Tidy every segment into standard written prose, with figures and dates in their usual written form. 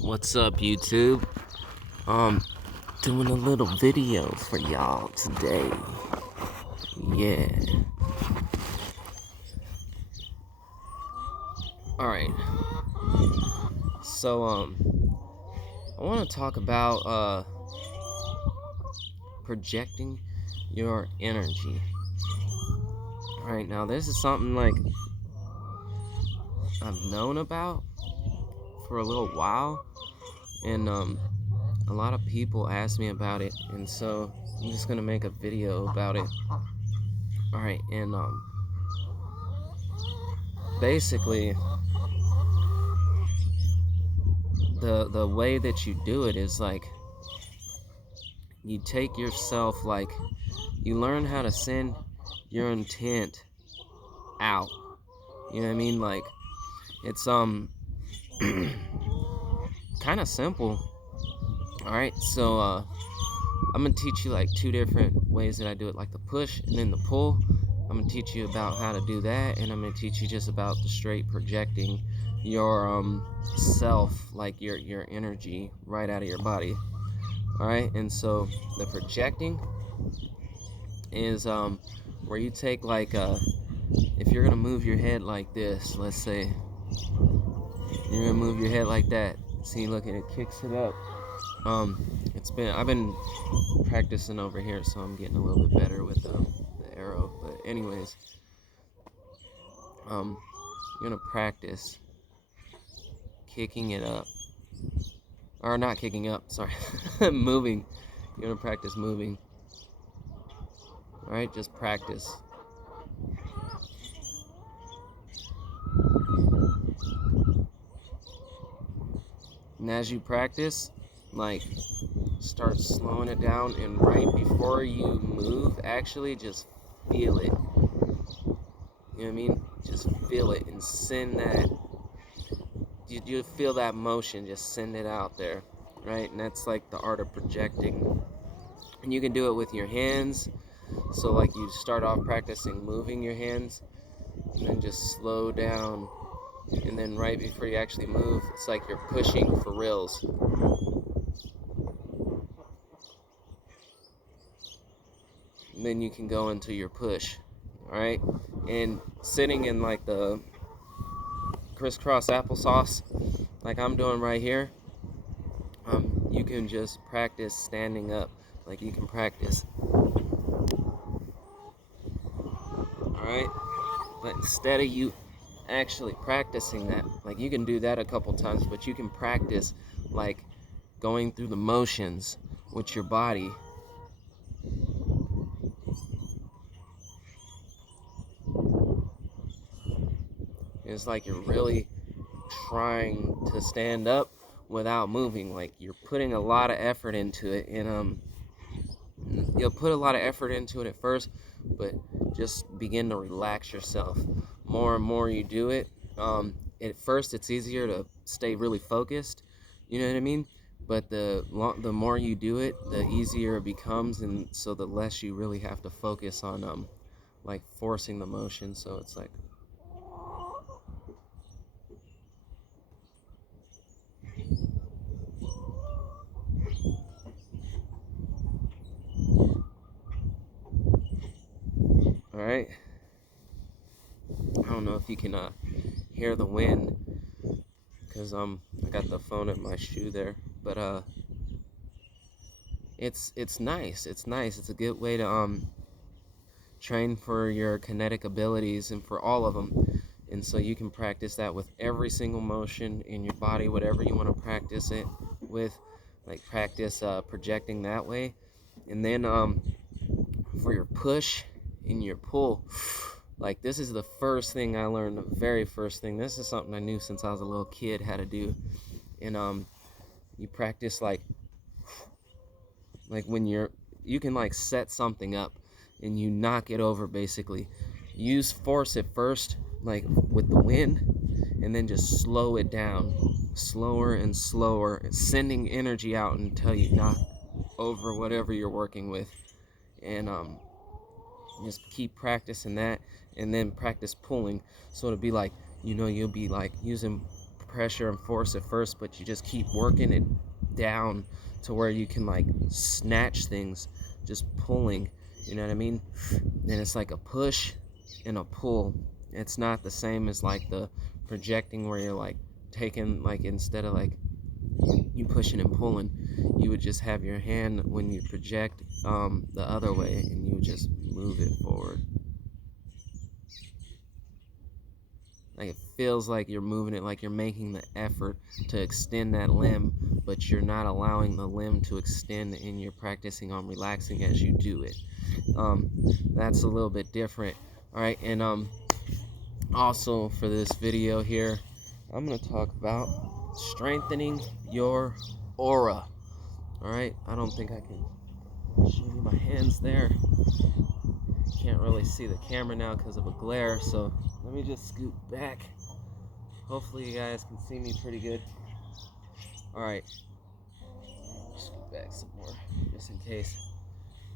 What's up, YouTube? Um, doing a little video for y'all today. Yeah. Alright. So, I want to talk about, projecting your energy. Alright, now this is something, like, I've known about for a little while. And, a lot of people ask me about it. And so, I'm just gonna make a video about it. Alright, and, basically, the way that you do it is like you take yourself, like you learn how to send your intent out. You know what I mean? Like it's kind of simple. All right, so I'm gonna teach you like two different ways that I do it, like the push and then the pull. I'm gonna teach you about how to do that, and I'm gonna teach you just about the straight projecting your self, like your energy right out of your body. All right, and so the projecting is where you take like if you're gonna move your head like this, let's say you're gonna move your head like that. See, look, and it kicks it up. I've been practicing over here, so I'm getting a little bit better with the arrow. But anyways, you're gonna practice kicking it up, or not kicking up. Sorry, moving. You're gonna practice moving. All right, just practice. And as you practice, like, start slowing it down, and right before you move, actually just feel it. You know what I mean? Just feel it and send that. You feel that motion, just send it out there, right? And that's like the art of projecting. And you can do it with your hands. So like you start off practicing moving your hands, and then just slow down. And then right before you actually move, it's like you're pushing for reals. And then you can go into your push, all right? And sitting in like the crisscross applesauce, like I'm doing right here, you can just practice standing up. Like you can practice, all right? But instead of you actually practicing that, like you can do that a couple times, but you can practice like going through the motions with your body. It's like you're really trying to stand up without moving. Like you're putting a lot of effort into it, and you'll put a lot of effort into it at first, but just begin to relax yourself. More and more you do it, at first it's easier to stay really focused. You know what I mean? But the more you do it, the easier it becomes, and so the less you really have to focus on like forcing the motion. So it's like, all right. I don't know if you can hear the wind, because I got the phone at my shoe there, but it's nice. It's nice. It's a good way to train for your kinetic abilities and for all of them. And so you can practice that with every single motion in your body, whatever you want to practice it with. Like practice projecting that way. And then for your push and your pull, like this is the first thing I learned, the very first thing. This is something I knew since I was a little kid how to do. And you practice like when you can like set something up and you knock it over. Basically use force at first, like with the wind, and then just slow it down, slower and slower, sending energy out until you knock over whatever you're working with. And just keep practicing that, and then practice pulling. So it'll be like, you'll be like pressure and force at first, but you just keep working it down to where you can like snatch things, just pulling, you know what I mean? Then it's like a push and a pull. It's not the same as like the projecting where you're like taking, like instead of like you pushing and pulling, you would just have your hand when you project the other way, and you would just move it forward. Like it feels like you're moving it, like you're making the effort to extend that limb, but you're not allowing the limb to extend, and you're practicing on relaxing as you do it. That's a little bit different. All right, and also for this video here, I'm going to talk about strengthening your aura. All right, I don't think I can show you my hands there. Can't really see the camera now because of a glare, so let me just scoot back. Hopefully you guys can see me pretty good. All right, scoot back some more just in case.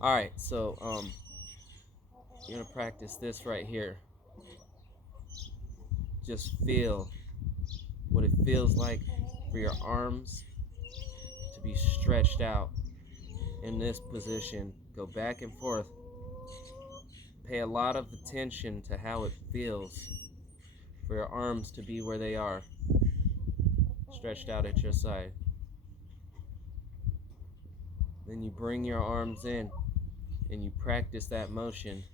All right, so you're gonna practice this right here. Just feel what it feels like for your arms to be stretched out in this position. Go back and forth. Pay a lot of attention to how it feels for your arms to be where they are, stretched out at your side. Then you bring your arms in and you practice that motion.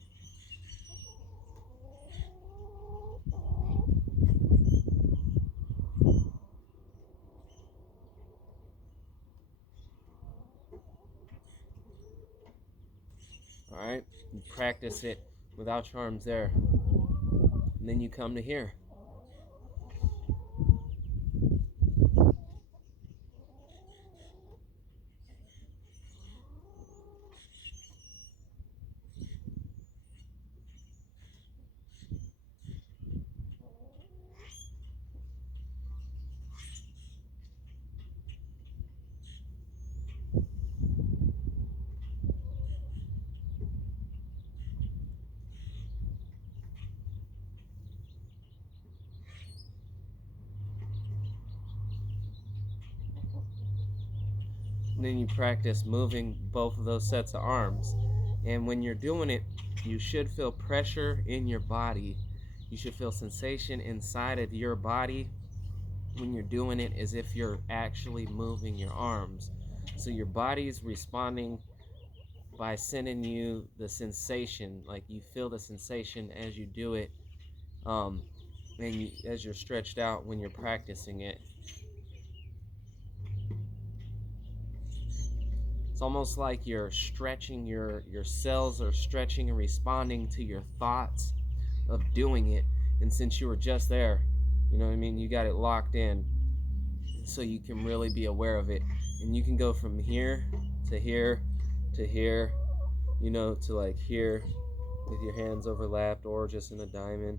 All right, you practice it without your arms there. And then you come to here. And then you practice moving both of those sets of arms. And when you're doing it, you should feel pressure in your body. You should feel sensation inside of your body when you're doing it, as if you're actually moving your arms. So your body's responding by sending you the sensation, like you feel the sensation as you do it, and as you're stretched out when you're practicing it. It's almost like you're stretching, your cells are stretching and responding to your thoughts of doing it. And since you were just there, you know what I mean, you got it locked in, so you can really be aware of it. And you can go from here to here to here, you know, to like here with your hands overlapped or just in a diamond.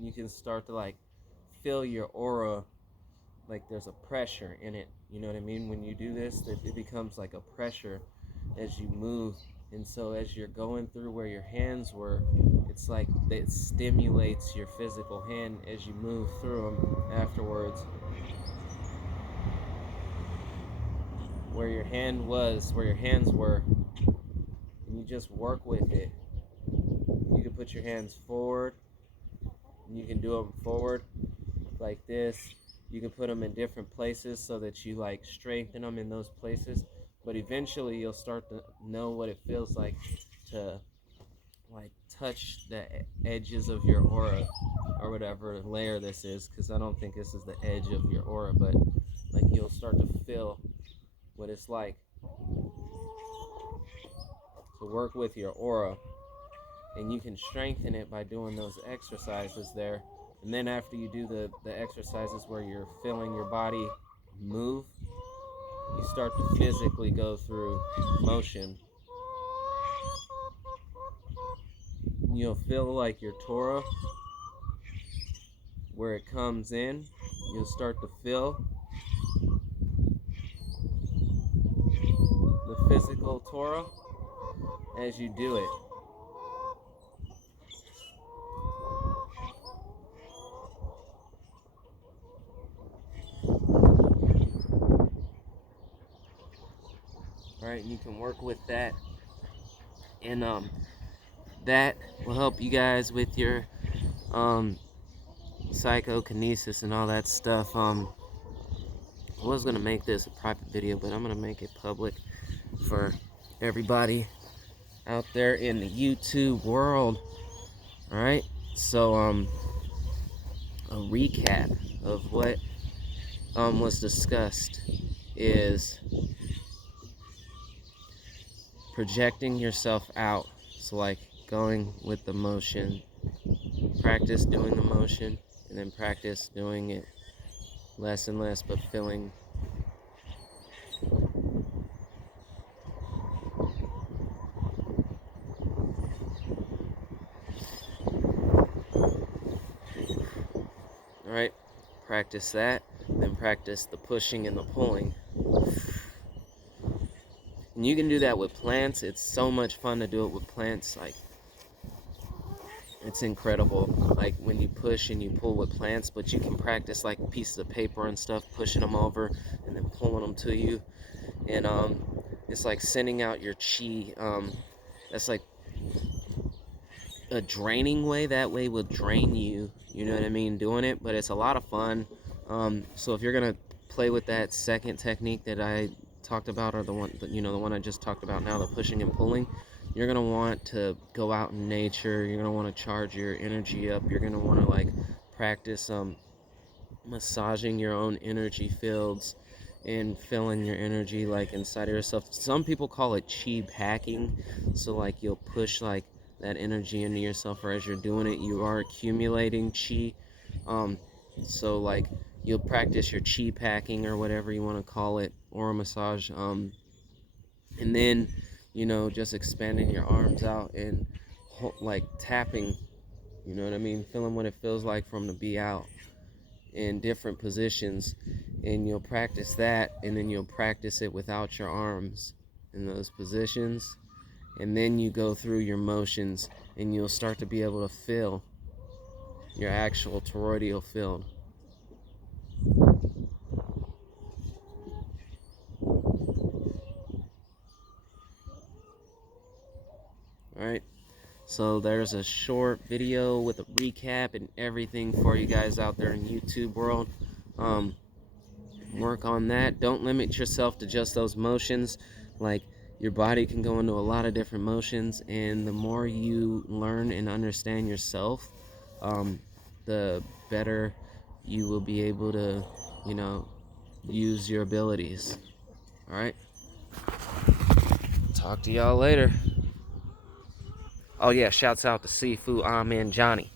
You can start to like feel your aura, like there's a pressure in it, you know what I mean? When you do this, it becomes like a pressure as you move. And so as you're going through where your hands were, it's like it stimulates your physical hand as you move through them afterwards. Where your hand was, where your hands were, and you just work with it. You can put your hands forward, and you can do them forward like this. You can put them in different places so that you like strengthen them in those places. But eventually you'll start to know what it feels like to like touch the edges of your aura, or whatever layer this is, because I don't think this is the edge of your aura, but like you'll start to feel what it's like to work with your aura. And you can strengthen it by doing those exercises there. And then after you do the exercises where you're feeling your body move, you start to physically go through motion. you'll feel like your Torah, where it comes in, you'll start to feel the physical Torah as you do it. Alright, you can work with that, and that will help you guys with your psychokinesis and all that stuff. I was gonna make this a private video, but I'm gonna make it public for everybody out there in the YouTube world. Alright, so a recap of what was discussed is projecting yourself out. So like going with the motion, practice doing the motion, and then practice doing it less and less, but feeling alright, practice that, then practice the pushing and the pulling. And you can do that with plants. It's so much fun to do it with plants. Like, it's incredible, like when you push and you pull with plants. But you can practice like pieces of paper and stuff, pushing them over and then pulling them to you. And it's like sending out your chi. That's like a draining way. That way will drain you, you know what I mean, doing it. But it's a lot of fun. So if you're gonna play with that second technique that I talked about, or the one, you know, the one I just talked about now, the pushing and pulling, you're gonna want to go out in nature. You're gonna want to charge your energy up. You're gonna want to like practice massaging your own energy fields and feeling your energy like inside of yourself. Some people call it chi packing. So like you'll push like that energy into yourself, or as you're doing it you are accumulating chi. So like you'll practice your chi packing, or whatever you want to call it, or a massage, and then, you know, just expanding your arms out and like tapping, you know what I mean, feeling what it feels like from to be out in different positions. And you'll practice that, and then you'll practice it without your arms in those positions, and then you go through your motions and you'll start to be able to feel your actual toroidal field. Alright, so there's a short video with a recap and everything for you guys out there in YouTube world. Work on that. Don't limit yourself to just those motions. Like, your body can go into a lot of different motions, and the more you learn and understand yourself, the better you will be able to, you know, use your abilities. Alright, talk to y'all later. Oh yeah, shouts out to Sifu, Amin, Johnny.